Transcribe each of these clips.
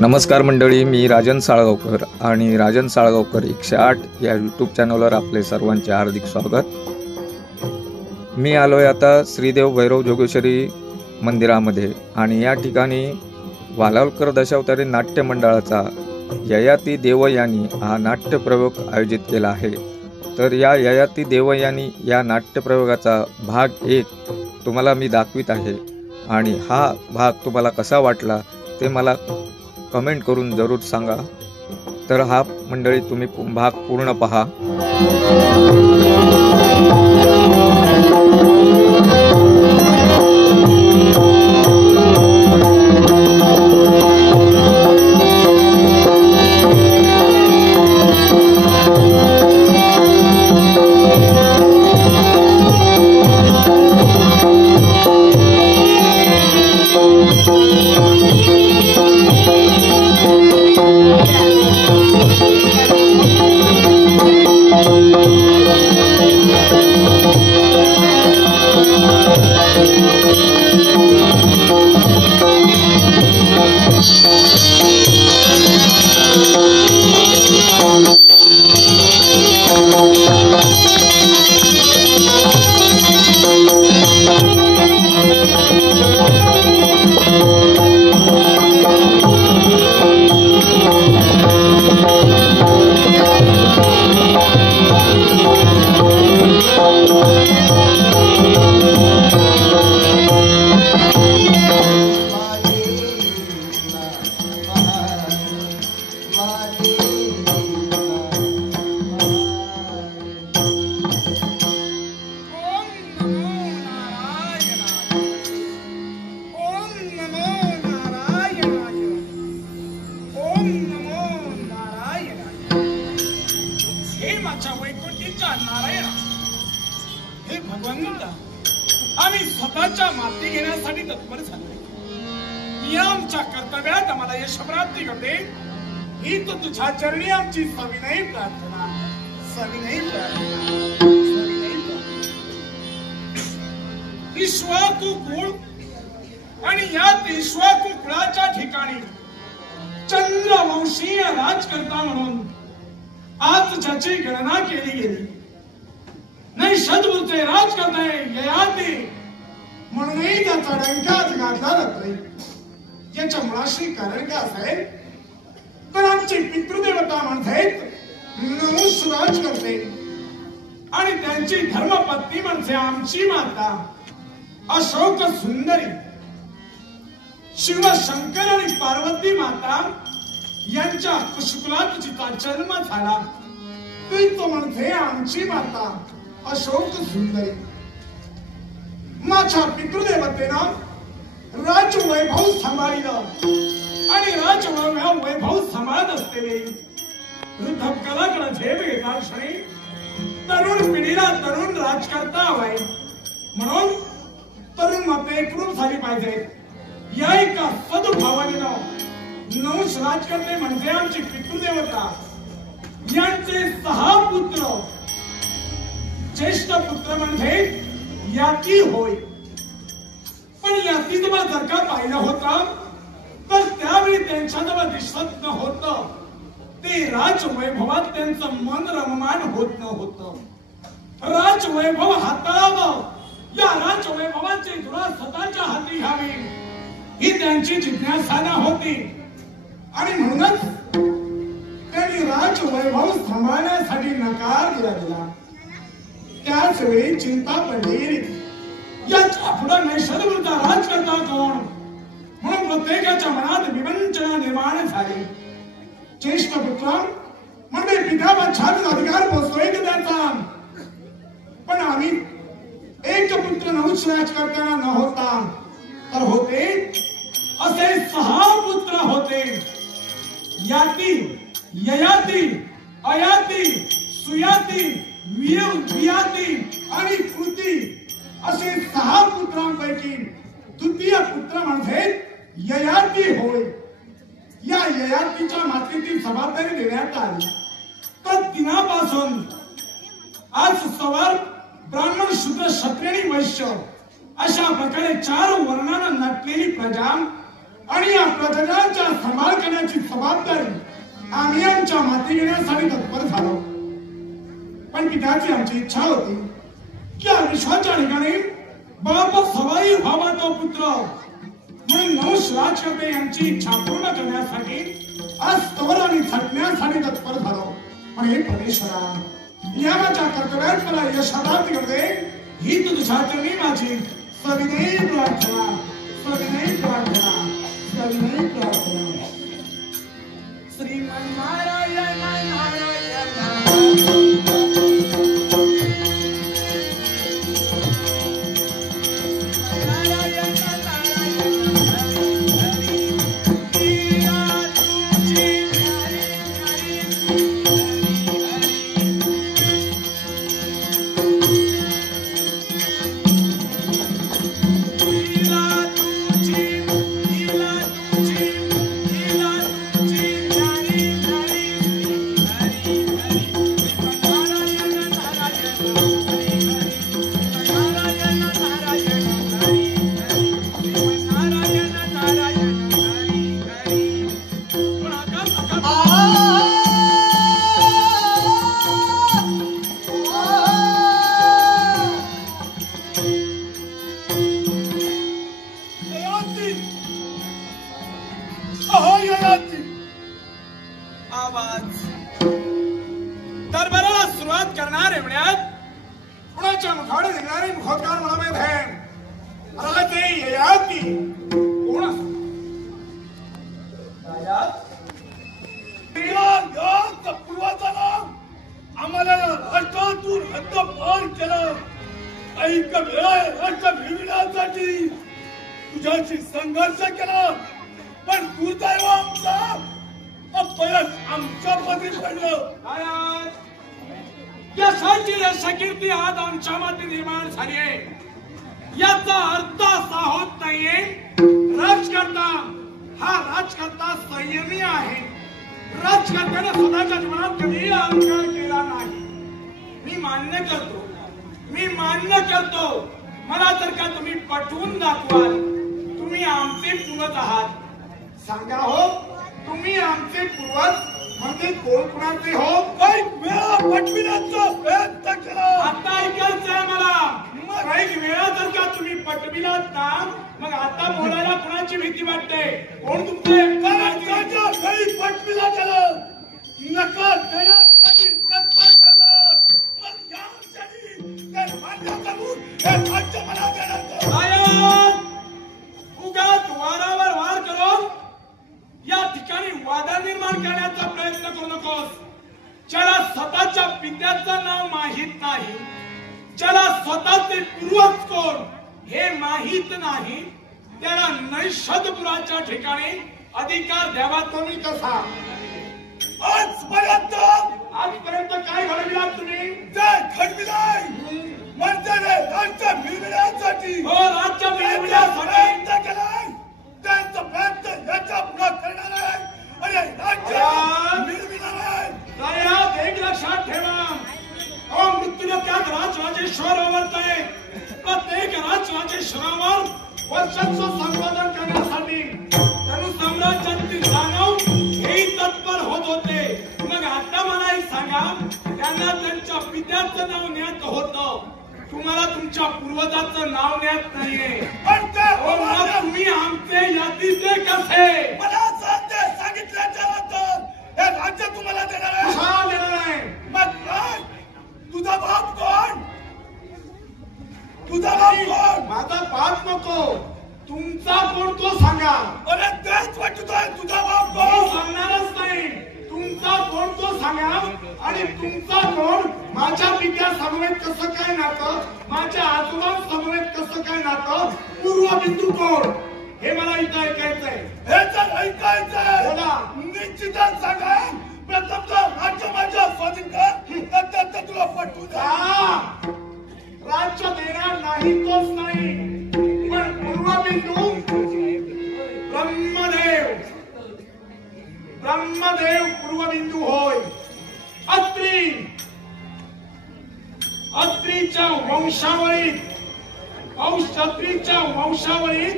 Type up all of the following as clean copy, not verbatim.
नमस्कार मंडळी, मी राजन साळगावकर आणि राजन साळगावकर 108 या यूट्यूब चॅनलवर आपले सर्वांचे हार्दिक स्वागत। मी आलोय आता श्रीदेव भैरव जोगेश्वरी मंदिरामध्ये आणि या ठिकाणी वालावलकर दशावतारी नाट्य मंडळाचा ययाती देवयानी हा नाट्यप्रयोग आयोजित केला आहे। तर या ययाती देवयानी या नाट्यप्रयोगाचा भाग 1 तुम्हाला मी दाखवित आहे आणि हा भाग तुम्हाला कसा वाटला ते मला कमेंट करून जरूर सांगा। तर हा मंडळी तुम्ही भाग पूर्ण पहा। आम्ही स्वतःच्या माती घेण्यासाठी तत्पर झालोय। या आमच्या कर्तव्यात आम्हाला यशप्राप्ती घडते ही तो तुझ्या चरणी आमची सविनय प्रार्थना, सविनय प्रार्थना, सविनय प्रार्थना। इक्ष्वाकू कुळ आणि या इक्ष्वाकू कुळाच्या ठिकाणी चंद्रवंशीय राजकर्ता म्हणून आज ज्याची गणना केली गेली नाही सद्गुरूचे राज करताय ययाती म्हणूनही त्याचा डंका घातला जातोय। याच्या मुळाशी कारण काय असेल तर आमची पितृदेवता म्हणतात नहुष राज करते आणि त्यांची धर्मपत्नी म्हणजे आमची माता अशोक सुंदरी शिवशंकर आणि पार्वती माता यांच्या कुशकुलात जिचा जन्म झाला ती तो म्हणजे आमची माता अशोक सुंदरी। माझ्या पितृदेवतेनं राजवैभव सांभाळलं आणि राजवैभव सांभाळत असलेले वृद्धकलाकडे झेप घेता क्षणी तरुण पिढीला तरुण राजकर्ता हवाय म्हणून तरुण माता एकरूप झाली पाहिजे। या एका सद्भावनेनं नहुष राजकर्ते म्हणजे आमची पितृदेवता यांचे 6 पुत्र, ज्येष्ठ पुत्र म्हणजे याती होय। पण याती तुम्हाला जर का पाहिलं होतं तर त्यावेळी त्यांच्याजवळ दिसत नव्हतं ते राजवैभवात त्यांचं मन रममान होत नव्हतं। राजवैभव हाताळावं, या राजवैभवाची धुरा स्वतःच्या हाती घ्यावी ही त्यांची जिज्ञासा होती आणि म्हणूनच त्यांनी राजवैभव सांभाळण्यासाठी नकार दिला गेला। त्याच वेळी चिंता पडली याच्या पुढे नैसर्गिकता राज करता कोण म्हणून प्रत्येकाच्या मनात विवंचना निर्माण झाली। ज्येष्ठ पुत्र म्हणजे पित्यावर अधिकार पोचतोय की त्याचा, पण आम्ही एक पुत्र नहुष राज करताना न होता तर होते असे 6 पुत्र होते। याती, ययाती, अयाती, सुयाती, वियाती आणि कृती असे 6 पुत्रांपैकी द्वितीय पुत्र म्हणजे ययाती होय। या ययातीच्या मातेची जबाबदारी देण्यात आली तर दिनापासून आज सवार ब्राह्मण शूद्र क्षत्रिय वैश्य अशा प्रकारे 4 वर्णांना नटलेली प्रजा आणि या प्रजाच्या सांभाळ करण्याची जबाबदारी आम्ही आमच्या माती घेण्यासाठी तत्पर झालो. पण पित्याची आमची इच्छा होती की या विश्वाच्या ठिकाणी बाप सवाई व्हावा तो पुत्र, म्हणून नवश राजकर्ते यांची इच्छा पूर्ण करण्यासाठी आज स्तवर आणि झटण्यासाठी तत्पर झालो. पण हे परमेश्वरा, या माझ्या कर्तव्यात मला यशादात करते ही तुझ्या चरणी माझी सविनय प्रार्थना, सविनय प्रार्थना, सविनय प्रार्थना. श्रीमन्नारायण नारायण दरबाराला सुरुवात करणार एवढ्यात कुणाच्या मुखाडे निघणारे मुखोद्गार मला माहित आहे. अरे ते ययाती कोण पूर्वाचा नाव आम्हाला राष्ट्रातून हद्दपार केलं. ऐक वेळा राष्ट्र मिळविण्यासाठी तुझ्याशी संघर्ष केला, पण दुर्दैव आमचा अपयश आमच्या पदी पडलं. यशाची यशकीर्ती आज आमच्या मध्ये निर्माण झाली आहे. याचा अर्थ असा होत नाहीये राजकर्ता हा राजकर्ता संयमी आहे. राजकर्त्याने स्वतःच्या जीवनात कधीही अहंकार केला नाही. मी मान्य करतो. मला जर का तुम्ही पटवून दाखवाल तुम्ही आमचे पूर्वज आहात, सांगा हो तुम्ही आमचे पूर्वज म्हणजे कोण कुणाचे हो? काही वेळा पटविण्याचा प्रयत्न केला. आता ऐकायचंय मला. काही वेळा जर का तुम्ही पटविलात ना, मग आता बोलायला कुणाची भीती वाटते? कोण तुमचे काही पटविला गेलं, नकार देण्यासाठी तत्पर ठरलं. मग या क्षणी ते मान्य करून हे राज्य मला देण्याचं. उगाच वारावर वार करून या ठिकाणी वादा निर्माण करण्याचा प्रयत्न करू नकोस. ज्याला स्वतःच्या पित्याचं नाव माहित नाही, ज्याला स्वतःचे पूर्वज कोण हे माहित नाही, त्याला नैषधपुराच्या ठिकाणी अधिकार द्यावा तुम्ही कसा? आजपर्यंत काय घडविलात तुम्ही? ते घडविलाय म्हणजे राज्य मिळविण्यासाठी. हो, राज्य मिळविण्यासाठी प्रयत्न केलाय. त्यांचा प्रयत्न याच्या पुढे करणार आहे आणि राज्य मिळविणार आहे. दयात एक लक्षात ठेवा, मृत्यूला त्यात राजराजेश्वर अवरताय. प्रत्येक राजराजेश्वरावर वर्चस्व संपादन करण्यासाठी धनु साम्राज्यातील दानव हे तत्पर होत होते. मग आता मला एक सांगा, त्यांना त्यांच्या पित्याचं नाव न्यायचं होतं, तुम्हाला तुमच्या पूर्वजाचं नाव न्यायच नाहीये. पण तुम्ही आमचे यादीचे कसे? मला सांगितल्याच्यानंतर हे राज्य तुम्हाला देणार आहे. कसा देणार आहे? मग काय? तुझा बाप कोण? तुझा बाप कोण? माझा बाप नको, तुमचा कोण तो सांगा. अरे तेच वाटतोय, तुझा बाप कोण कोण? सांगणारच नाही. तुमचा कोण तो सांगा. आणि तुमचा कोण माझ्या पित्या समवेत कसं काय नातं, माझ्या आजोबा समवेत कसं काय नातं, पूर्व बिंदू कोण हे मला इथं ऐकायचंय. हे तर ऐकायचंय. बोला. निश्चितच सांगा. प्रथम तर राज्य माझ्या स्वाधीन कर, नंतर तुला पटवू द्या. राज्य देणार नाही तोच नाही, पण पूर्वबिंदू ब्रह्मदेव पूर्वबिंदू होय. अत्रीच्या वंशावळीत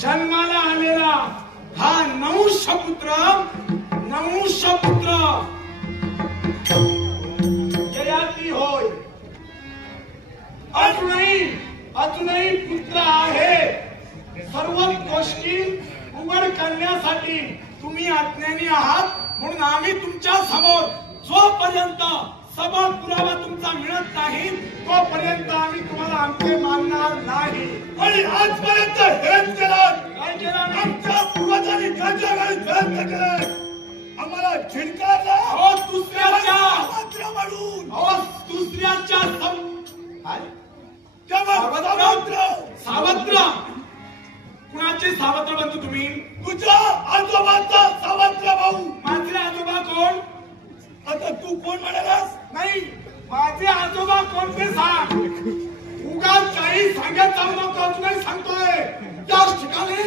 जन्माला आलेला हा नहुषपुत्र ययाती होय. अजूनही पुत्र आहे. सर्व गोष्टी उघड करण्यासाठी तुम्ही अज्ञानी आहात म्हणून आम्ही तुमच्या समोर जोपर्यंत सबळ पुरावा तुमचा मिळत नाही तोपर्यंत आम्ही तुम्हाला आमचे मानणार नाही. आणि आजपर्यंत हेच केलं. काय केलं? आमच्या पूर्वजांनी ज्याच्या वेळी प्रयत्न केले आम्हाला झिडकारला. दुसऱ्याच्या म्हणून सावत्र कुणाचे सावत्र बंधू तुम्ही? तुझ्या आजोबाचा सावत्र भाऊ. माझे आजोबा कोण? आता तू कोण म्हणालास? नाही, माझे आजोबा कोण ते सांग. उगाच काही सांगत जाऊ नको. नाही सांगतोय त्याच ठिकाणी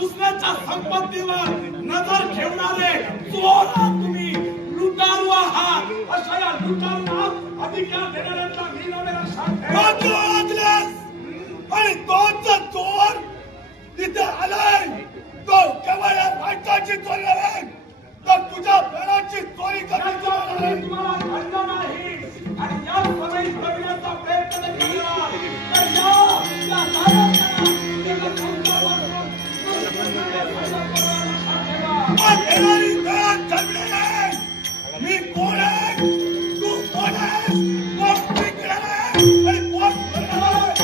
दुसऱ्याच्या संपत्तीवर नजर ठेवणारे चोर आहात तुम्ही, लुटारू आहात. अशा या लुटारूंना अधिकार देणाऱ्यांचा मी नव्हे लक्षात ठेव. आणि तोच चोर तिथे आलाय. तो केवळ या माणसाची चोरी नव्हे तर तुझ्या घराची चोरी करायची. तुम्हाला घडलं नाही आणि या सवयी ठेवण्याचा प्रयत्न केला तर या येणारी वेळ ठरली आहे. मी कोण आहे, तू कोण आहे, कोण जिंकणार आहे आणि कोण मरणार आहे.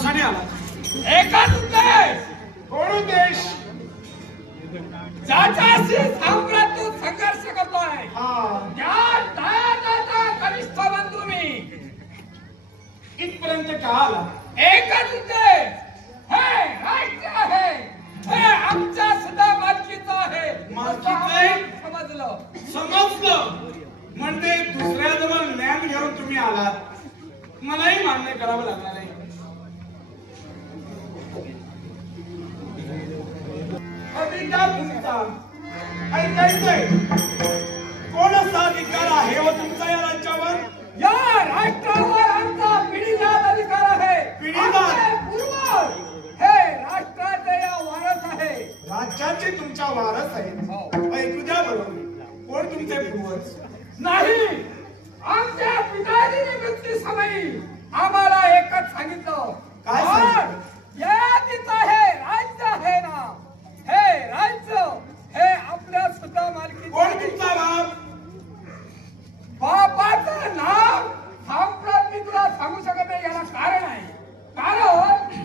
कशासाठी आला? एकच उद्देश, कोण उद्देश? ज्याच्याशी साम्राज्य तू संघर्ष करतोय हा, त्या दयाचा कनिष्ठ बंधू मी. इथपर्यंत का आला? एकच उद्देश, हे राज्य आहे, हे आमच्या सुद्धा मालकीचं आहे. मालकीचं आहे? समजलं? समजलं. म्हणजे दुसऱ्याजवळ ज्ञान घेऊन तुम्ही आलात. मलाही मान्य करावं लागणार आहे. अधिकार तुमचा ऐकायचंय. कोणाचा अधिकार आहे हो तुमचा या राज्यावर? या राष्ट्रावर आमचा पिढीजात अधिकार आहे. पिढीजात? आमचे पूर्वज हे राष्ट्राचे या वारस आहे. राज्याचे तुमच्या वारस आहेत. हो. ऐकू द्या बरोबर. कोण तुमचे पूर्वज? नाही, आमच्या पिताजीने मृत्यू समयी आम्हाला एकच सांगितलं. काय सांगितलं? यादीच आहे, राज्य आहे ना, हे राज्य हे आपल्या सुद्धा मालकीचं कोण आहे. तुमचा बाप? बापाचं नाव साम्राज्य मी तुला सांगू शकत नाही. याला कारण आहे. कारण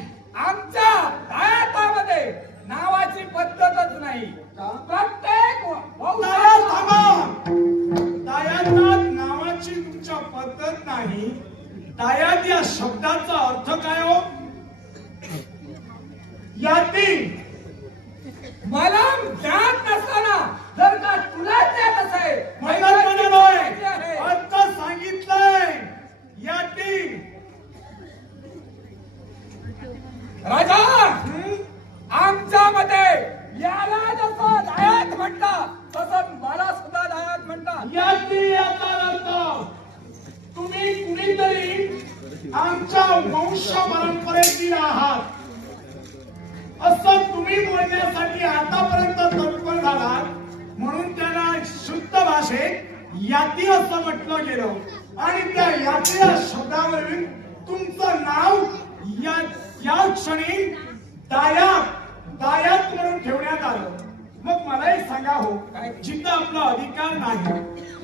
आमच्या दायातामध्ये नावाची पद्धतच नाही. का? प्रत्येक दायात थांबा. दायात नावाची तुमच्या पद्धत नाही. दायात या शब्दाचा अर्थ काय हो? यादी. मला ज्ञात नसताना जर का तुला ज्ञात असेल अर्थ सांगितलंय. यादी. राजा, आमच्या मध्ये याला जसं दायात म्हणतात तसं मला सुद्धा दायात म्हणतात. यादी याचा अर्थ तुम्ही कुणीतरी आमच्या वंश परंपरेतील आहात असं तुम्ही बोलण्यासाठी आतापर्यंत तत्पर झालात. म्हणून त्याला शुद्ध भाषेत याती असं म्हटलं गेलं. आणि त्या याती या शब्दावरून तुमचं नाव या क्षणी दायात म्हणून ठेवण्यात आलं. मग मला एक सांगा हो, जिथं आपला अधिकार नाही,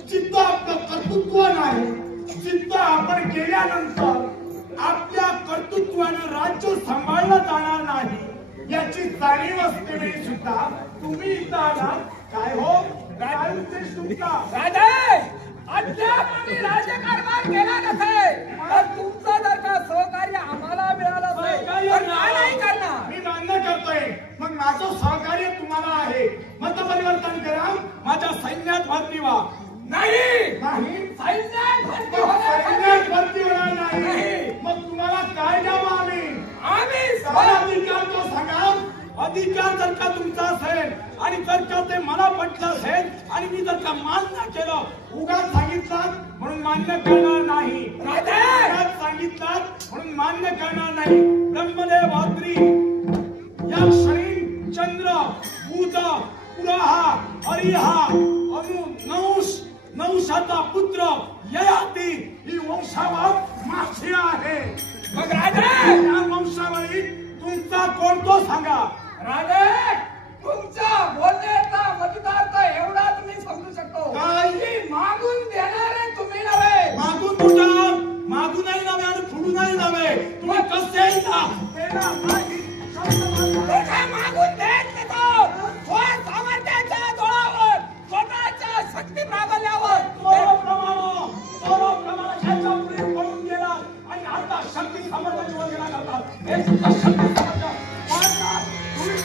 जिथं आपलं कर्तृत्व नाही, जिथं आपण गेल्यानंतर आपल्या कर्तृत्वानं राज्य सांभाळलं जाणार नाही याची जाणीव असते सुद्धा तुम्ही इथं आलात. काय हो, काय उद्देश तुमचा? राजा, अद्याप आम्ही राजकारभार केला नसेल तर तुमचं जर का सहकार्य आम्हाला मिळालं असेल तर का नाही करणार? मी मान्य करतोय. मग माझं सहकार्य तुम्हाला आहे. मतपरिवर्तन करा. माझ्या सैन्यात भरती व्हा. नाही, नाही सैन्यात भरती सैन्यात होणार भरती होणार नाही. नाही. मग तुम्हाला काय द्यावं आम्ही? आम्ही अधिकार तो सांगा. अधिकार जर का तुमचा असेल आणि जर का ते मला पटलं असेल आणि मी जर का मान्य केलं, उगाच सांगितलं म्हणून मान्य करणार नाही. उगाच सांगितलं म्हणून मान्य करणार नाही. ब्रह्मदेव अत्रि या क्षणी चंद्र, बुध, पुराहा, हरिहा, अनु, नहुषाचा पुत्र ययाती ही वंशावळ माझी आहे. मग राजा, या वंशावळी तुमचा कोण तो सांगा. राजा, तुमच्या बोलण्याचा मतदार्थ एवढाच मी समजू शकतो काय? की मागून देणारे तुम्ही नव्हे. मागून कुठं? मागूनही नव्हे आणि पुढूनही नव्हे. तुम्ही कसे येता? देणार नाही. तो काय मागून देत नसतो. तो सामर्थ्याच्या जोरावर, स्वतःच्या शक्ती प्राबल्यावर ह्याच्या पुढे पळून गेला आणि आता शक्ती सामर्थ्याची वगैरे करतात. हे सुद्धा शक्ती सामर्थ्य मानतात. तुम्हीच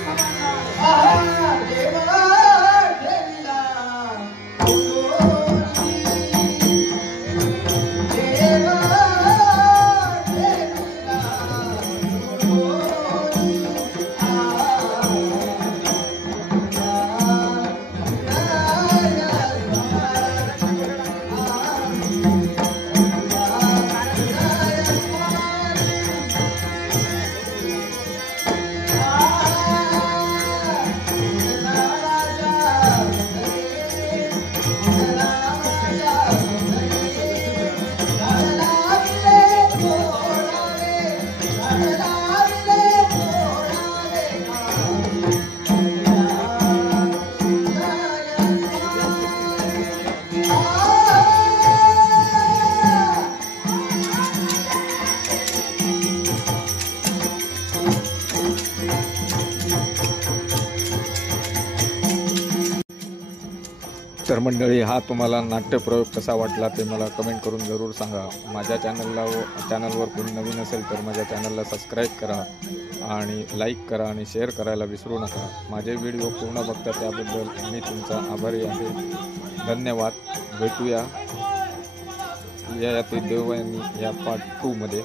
तर मंडळी, हा तुम्हाला नाट्यप्रयोग कसा वाटला ते मला कमेंट करून जरूर सांगा. माझ्या चॅनलवर कोणी नवीन असेल तर माझ्या चॅनलला सबस्क्राईब करा आणि लाईक करा आणि शेअर करायला विसरू नका. माझे व्हिडिओ पूर्ण बघता त्याबद्दल मी तुमचा आभारी आहे. धन्यवाद. भेटूया ययाती देवयानी या पार्ट 2 मध्ये.